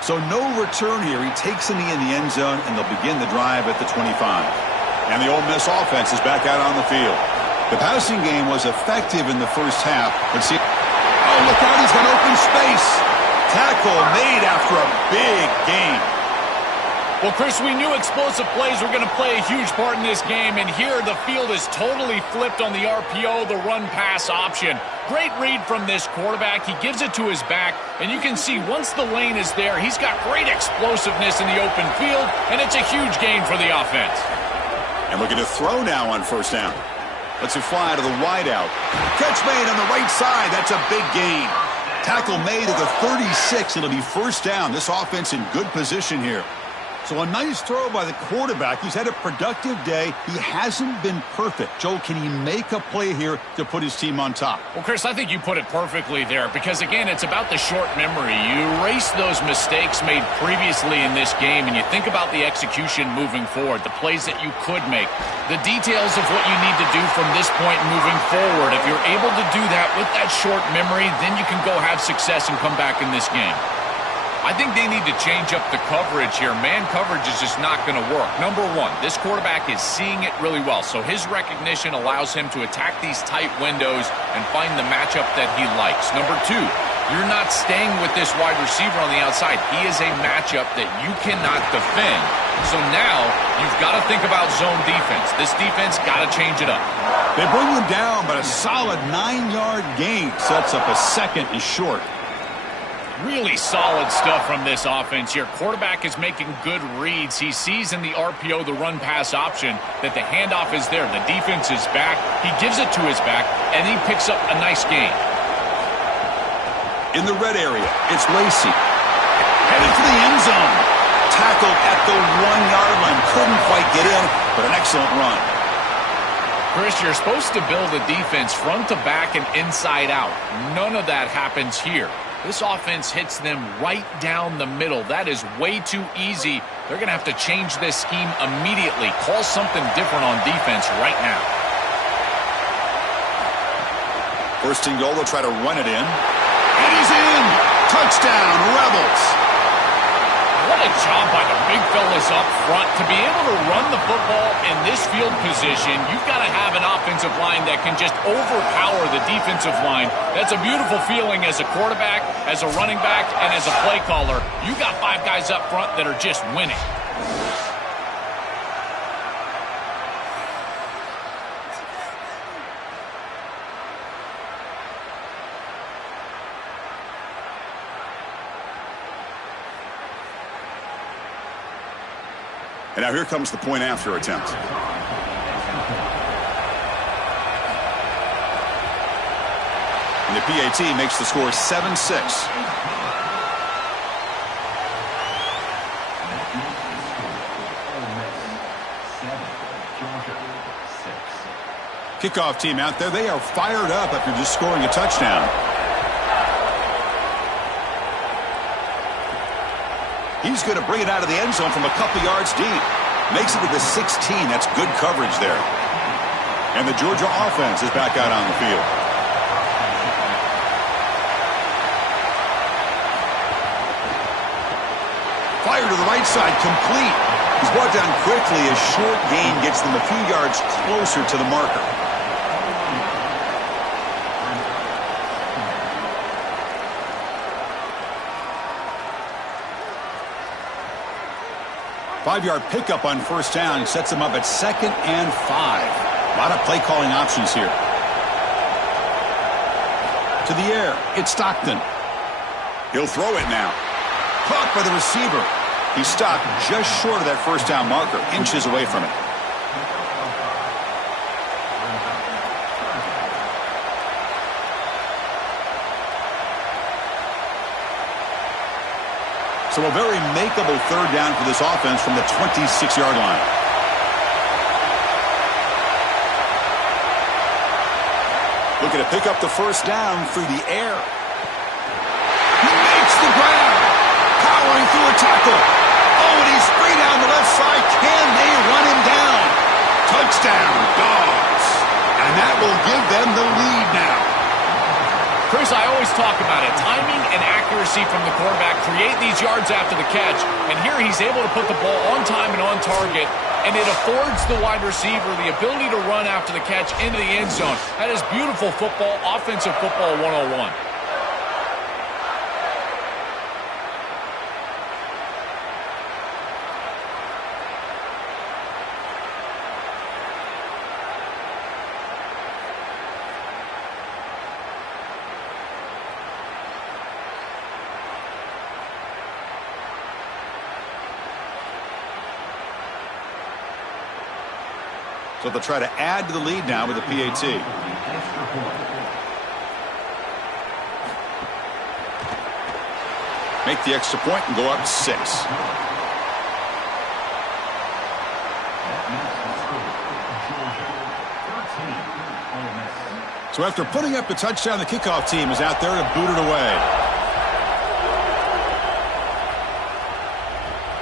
So no return here. He takes a knee in the end zone, and they'll begin the drive at the 25. And the Ole Miss offense is back out on the field. The passing game was effective in the first half. But see, oh, look out, he's got open space. Tackle made after a big gain. Well, Chris, we knew explosive plays were going to play a huge part in this game, and here the field is totally flipped on the RPO, the run-pass option. Great read from this quarterback. He gives it to his back, and you can see once the lane is there, he's got great explosiveness in the open field, and it's a huge gain for the offense. And we're going to throw now on first down. Let's it fly to the wideout. Catch made on the right side. That's a big gain. Tackle made at the 36. It'll be first down. This offense in good position here. So a nice throw by the quarterback. He's had a productive day. He hasn't been perfect. Joe, can he make a play here to put his team on top? Well, Chris, I think you put it perfectly there because, again, it's about the short memory. You erase those mistakes made previously in this game, and you think about the execution moving forward, the plays that you could make, the details of what you need to do from this point moving forward. If you're able to do that with that short memory, then you can go have success and come back in this game. I think they need to change up the coverage here. Man coverage is just not going to work. Number one, this quarterback is seeing it really well, so his recognition allows him to attack these tight windows and find the matchup that he likes. Number two, you're not staying with this wide receiver on the outside. He is a matchup that you cannot defend. So now you've got to think about zone defense. This defense got to change it up. They bring him down, but a solid 9-yard gain sets up a second and short. Really solid stuff from this offense here. Quarterback is making good reads. He sees in the RPO, the run-pass option, that the handoff is there. The defense is back. He gives it to his back, and he picks up a nice gain. In the red area, it's Lacy. Headed for the end zone. Tackled at the 1-yard line. Couldn't quite get in, but an excellent run. Chris, you're supposed to build a defense front to back and inside out. None of that happens here. This offense hits them right down the middle. That is way too easy. They're going to have to change this scheme immediately. Call something different on defense right now. First and goal, they'll try to run it in. And he's in! Touchdown, Rebels! What a job by the big fellas up front. To be able to run the football in this field position, you've got to have an offensive line that can just overpower the defensive line. That's a beautiful feeling as a quarterback, as a running back, and as a play caller. You got 5 guys up front that are just winning. And now here comes the point after attempt. And the PAT makes the score 7-6. Kickoff team out there. They are fired up after just scoring a touchdown. He's going to bring it out of the end zone from a couple yards deep. Makes it to the 16. That's good coverage there. And the Georgia offense is back out on the field. Fire to the right side, complete. He's brought down quickly. A short gain gets them a few yards closer to the marker. Five-yard pickup on first down sets them up at 2nd and 5. A lot of play-calling options here. To the air, it's Stockton. He'll throw it now. Caught by the receiver. He stopped just short of that first down marker, inches away from it. So a very makeable third down for this offense from the 26-yard line. Looking to pick up the first down through the air. He makes the grab. Powering through a tackle. Oh, and he's free down the left side. Can they run him down? Touchdown, Dogs. And that will give them the lead now. Chris, I always talk about it. Timing and accuracy from the quarterback create these yards after the catch. And here he's able to put the ball on time and on target. And it affords the wide receiver the ability to run after the catch into the end zone. That is beautiful football, offensive football 101. So they'll try to add to the lead now with the PAT. Make the extra point and go up 6. So after putting up the touchdown, the kickoff team is out there to boot it away.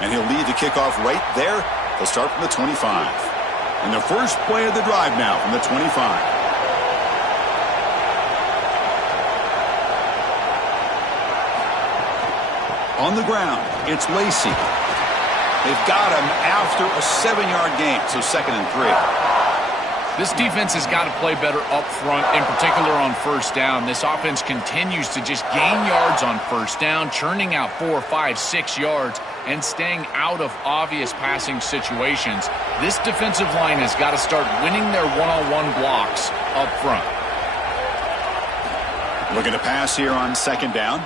And he'll lead the kickoff right there. They'll start from the 25. And the first play of the drive now from the 25. On the ground, it's Lacy. They've got him after a 7-yard gain, so 2nd and 3. This defense has got to play better up front, in particular on first down. This offense continues to just gain yards on first down, churning out 4, 5, 6 yards, and staying out of obvious passing situations. This defensive line has got to start winning their one-on-one blocks up front. Looking to pass here on 2nd down.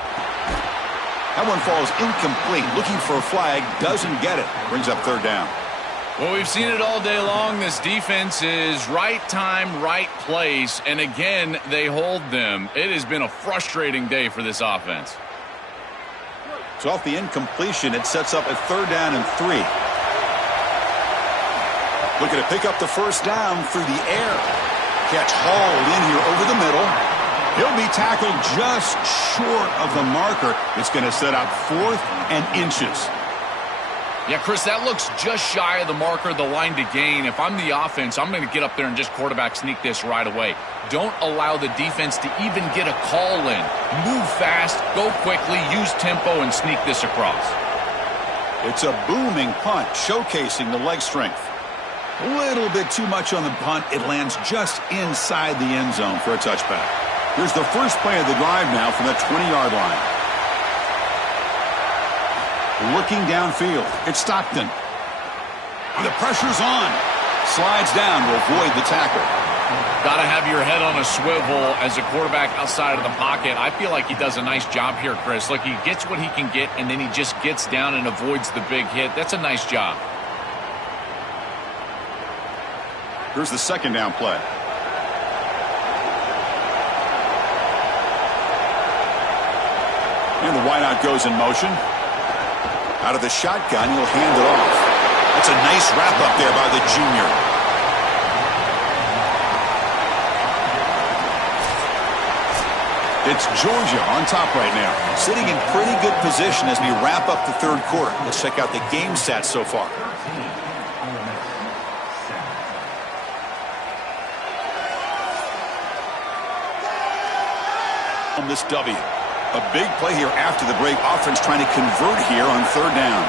That one falls incomplete. Looking for a flag, doesn't get it. Brings up third down. Well, we've seen it all day long. This defense is right time, right place, and again, they hold them. It has been a frustrating day for this offense. So off the incompletion, it sets up a third down and 3. Looking to pick up the first down through the air. Catch hauled in here over the middle. He'll be tackled just short of the marker. It's going to set up 4th and inches. Yeah, Chris, that looks just shy of the marker, the line to gain. If I'm the offense, I'm going to get up there and just quarterback sneak this right away. Don't allow the defense to even get a call in. Move fast, go quickly, use tempo, and sneak this across. It's a booming punt, showcasing the leg strength. A little bit too much on the punt. It lands just inside the end zone for a touchback. Here's the first play of the drive now from the 20-yard line. Looking downfield, it's Stockton. The pressure's on. Slides down to avoid the tackle. Got to have your head on a swivel as a quarterback outside of the pocket. I feel like he does a nice job here, Chris. Look, he gets what he can get, and then he just gets down and avoids the big hit. That's a nice job. Here's the second down play. And the wideout goes in motion. Out of the shotgun, he'll hand it off. That's a nice wrap up there by the junior. It's Georgia on top right now, sitting in pretty good position as we wrap up the third quarter. Let's check out the game stats so far. On this W. A big play here after the break. Offense trying to convert here on third down.